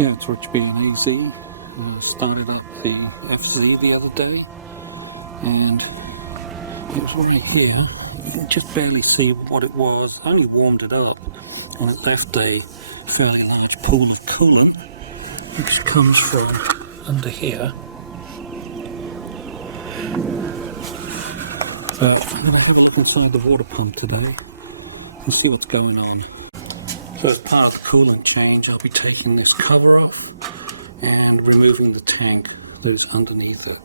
Yeah, it's Rich being AZ. Started up the FZ the other day, and it was right here. You can just barely see what it was. I only warmed it up, and it left a fairly large pool of coolant, which comes from under here. So I'm going to have a look inside the water pump today and see what's going on. So as part of the coolant change, I'll be taking this cover off and removing the tank that's underneath it.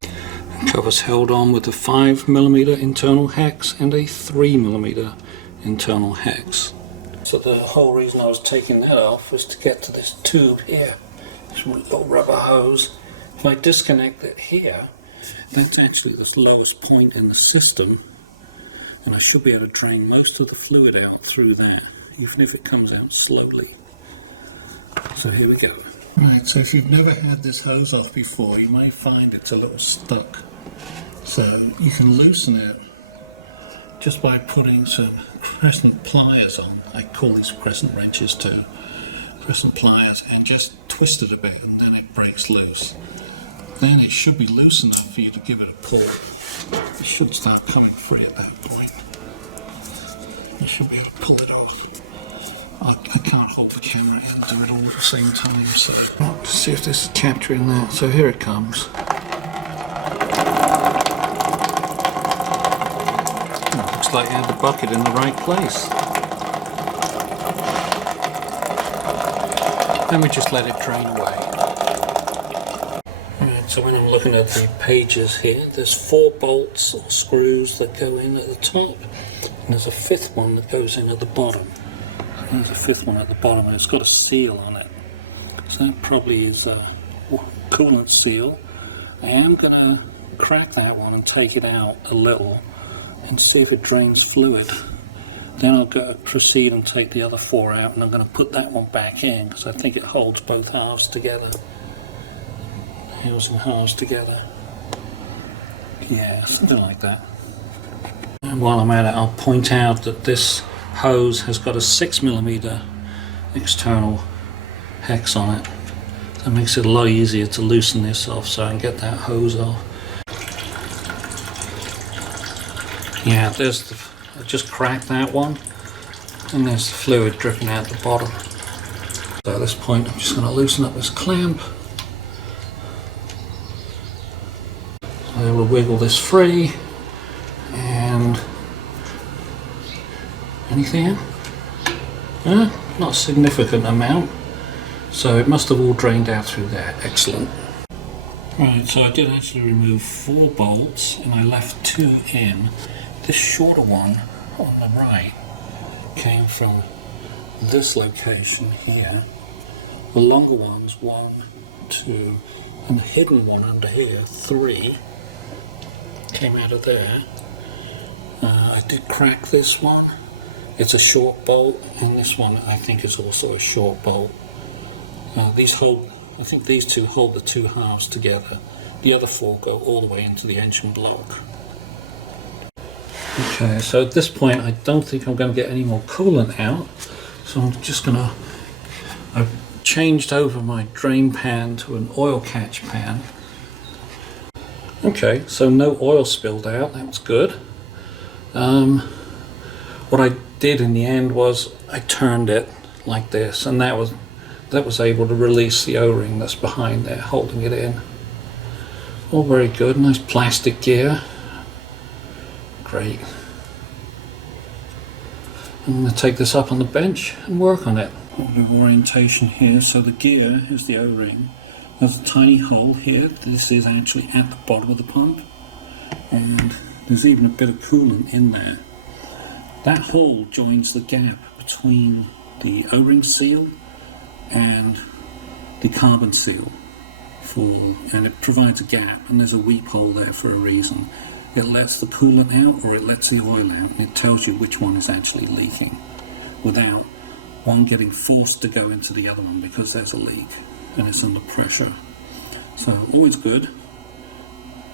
The cover's held on with a 5mm internal hex and a 3mm internal hex. So the whole reason I was taking that off was to get to this tube here, this little rubber hose. If I disconnect it here, that's actually the lowest point in the system, and I should be able to drain most of the fluid out through that, even if it comes out slowly. So here we go. Right, so if you've never had this hose off before, you may find it's a little stuck. So you can loosen it just by putting some crescent pliers on. I call these crescent wrenches too. Crescent pliers, and just twist it a bit and then it breaks loose. Then it should be loose enough for you to give it a pull. It should start coming free at that point. You should be able to pull it off. I can't hold the camera and do it all at the same time, so let's see if this is capturing that. So here it comes. Oh, looks like I had the bucket in the right place. Then we just let it drain away. Alright, so when I'm looking at the pages here, there's 4 bolts or screws that go in at the top, and there's a 5th one that goes in at the bottom. There's a 5th one at the bottom, and it's got a seal on it. So that probably is a coolant seal. I am going to crack that one and take it out a little and see if it drains fluid. Then I'll proceed and take the other 4 out, and I'm going to put that one back in because I think it holds both halves together. Halves and halves together. Yeah, something like that. And while I'm at it, I'll point out that this hose has got a 6mm external hex on it. That makes it a lot easier to loosen this off so I can get that hose off. Yeah, I just cracked that one, and there's the fluid dripping out the bottom. So at this point I'm just going to loosen up this clamp. So we'll wiggle this free, and anything? Not a significant amount, so it must have all drained out through there. Excellent. Right, so I did actually remove 4 bolts and I left 2 in. This shorter one on the right came from this location here. The longer ones, 1, 2, and the hidden one under here, 3, came out of there. I did crack this one. It's a short bolt, and this one I think is also a short bolt. I think these 2 hold the 2 halves together. The other 4 go all the way into the engine block. Okay, so at this point I don't think I'm going to get any more coolant out, so I'm just going to... I've changed over my drain pan to an oil catch pan. Okay, so no oil spilled out, that's good. What I did in the end was I turned it like this, and that was able to release the O-ring that's behind there, holding it in. All very good. Nice plastic gear. Great. I'm going to take this up on the bench and work on it. A bit of orientation here. So the gear is the O-ring. There's a tiny hole here. This is actually at the bottom of the pump, and there's even a bit of coolant in there. That hole joins the gap between the O-ring seal and the carbon seal, and it provides a gap, and there's a weep hole there for a reason. It lets the coolant out or it lets the oil out, and it tells you which one is actually leaking without one getting forced to go into the other one because there's a leak and it's under pressure. So always good,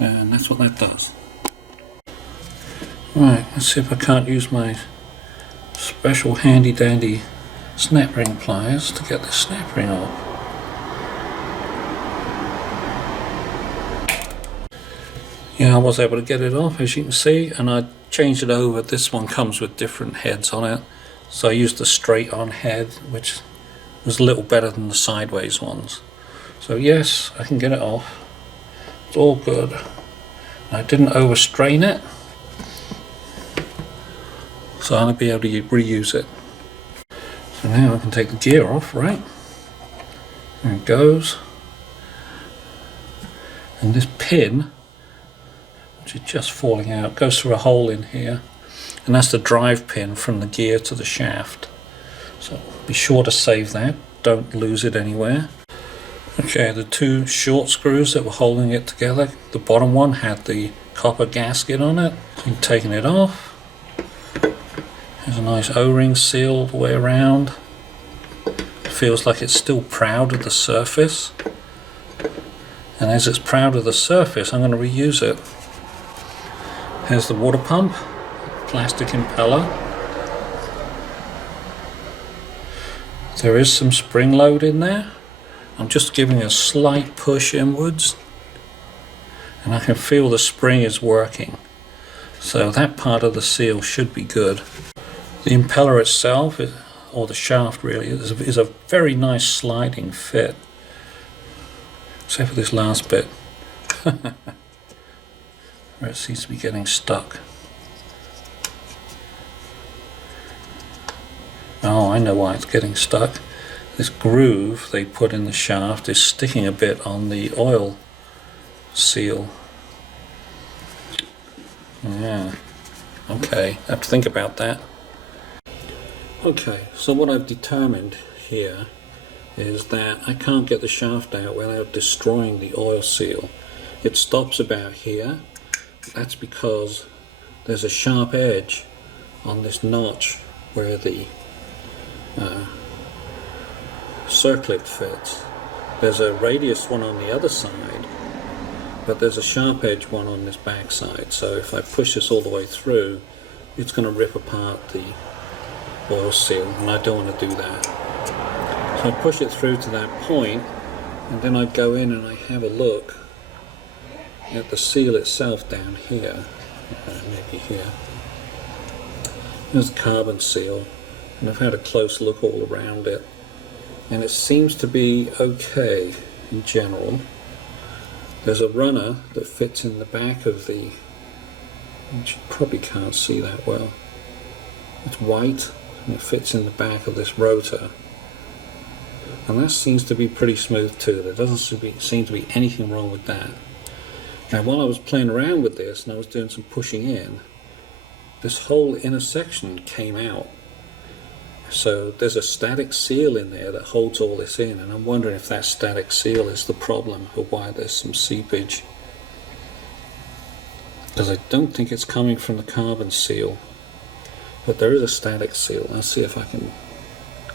and that's what that does. Right, let's see if I can't use my special handy dandy snap ring pliers to get the snap ring off. Yeah, I was able to get it off, as you can see, and I changed it over. This one comes with different heads on it, so I used the straight on head, which was a little better than the sideways ones. So yes, I can get it off. It's all good. I didn't overstrain it, so I'll be able to reuse it. So now I can take the gear off, right? There it goes. And this pin, which is just falling out, goes through a hole in here, and that's the drive pin from the gear to the shaft. So be sure to save that, don't lose it anywhere. Okay, the two short screws that were holding it together, the bottom one had the copper gasket on it. So I'm taking it off. There's a nice O-ring seal all the way around. Feels like it's still proud of the surface. And as it's proud of the surface, I'm going to reuse it. Here's the water pump, plastic impeller. There is some spring load in there. I'm just giving a slight push inwards, and I can feel the spring is working. So that part of the seal should be good. The impeller itself, or the shaft really, is a very nice sliding fit. Except for this last bit. Where it seems to be getting stuck. Oh, I know why it's getting stuck. This groove they put in the shaft is sticking a bit on the oil seal. Yeah, okay, I have to think about that. Okay, so what I've determined here is that I can't get the shaft out without destroying the oil seal. It stops about here. That's because there's a sharp edge on this notch where the circlip fits. There's a radius one on the other side, but there's a sharp edge one on this back side. So if I push this all the way through, it's going to rip apart the oil seal, and I don't want to do that. So I push it through to that point, and then I go in and I have a look at the seal itself down here, maybe here. There's a carbon seal, and I've had a close look all around it, and it seems to be okay in general. There's a runner that fits in the back of the, which you probably can't see that well. It's white, and it fits in the back of this rotor. And that seems to be pretty smooth too. There doesn't seem to be anything wrong with that. Now while I was playing around with this and I was doing some pushing in, this whole inner section came out. So there's a static seal in there that holds all this in, and I'm wondering if that static seal is the problem, or why there's some seepage. Because I don't think it's coming from the carbon seal, but there is a static seal. Let's see if I can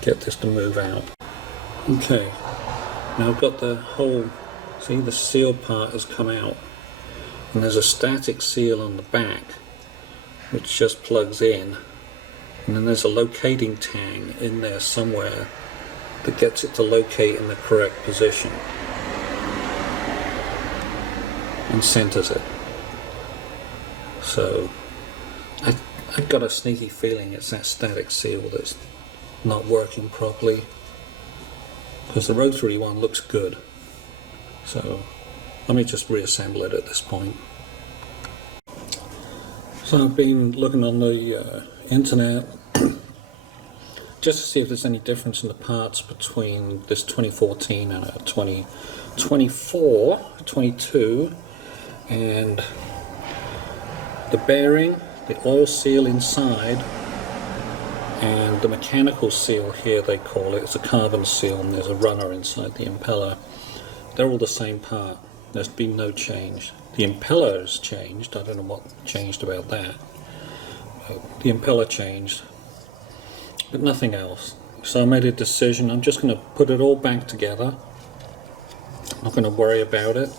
get this to move out. Okay, now I've got the whole, see, the seal part has come out, and there's a static seal on the back which just plugs in, and then there's a locating tang in there somewhere that gets it to locate in the correct position and centers it. So I've got a sneaky feeling it's that static seal that's not working properly, because the rotary one looks good. So let me just reassemble it at this point. So I've been looking on the internet just to see if there's any difference in the parts between this 2014 and a 2024, 22, and the bearing, the oil seal inside, and the mechanical seal here, they call it. It's a carbon seal, and there's a runner inside the impeller. They're all the same part. There's been no change. The impeller has changed. I don't know what changed about that. The impeller changed, but nothing else. So I made a decision. I'm just going to put it all back together. I'm not going to worry about it.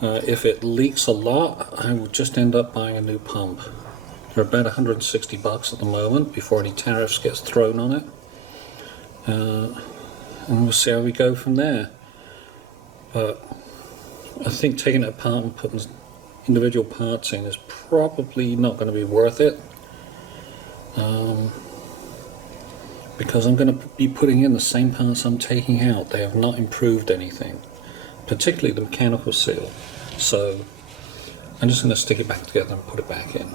If it leaks a lot, I will just end up buying a new pump. They're about $160 at the moment before any tariffs gets thrown on it. and we'll see how we go from there. But I think taking it apart and putting individual parts in is probably not going to be worth it, because I'm going to be putting in the same parts I'm taking out. They have not improved anything, particularly the mechanical seal. So I'm just going to stick it back together and put it back in.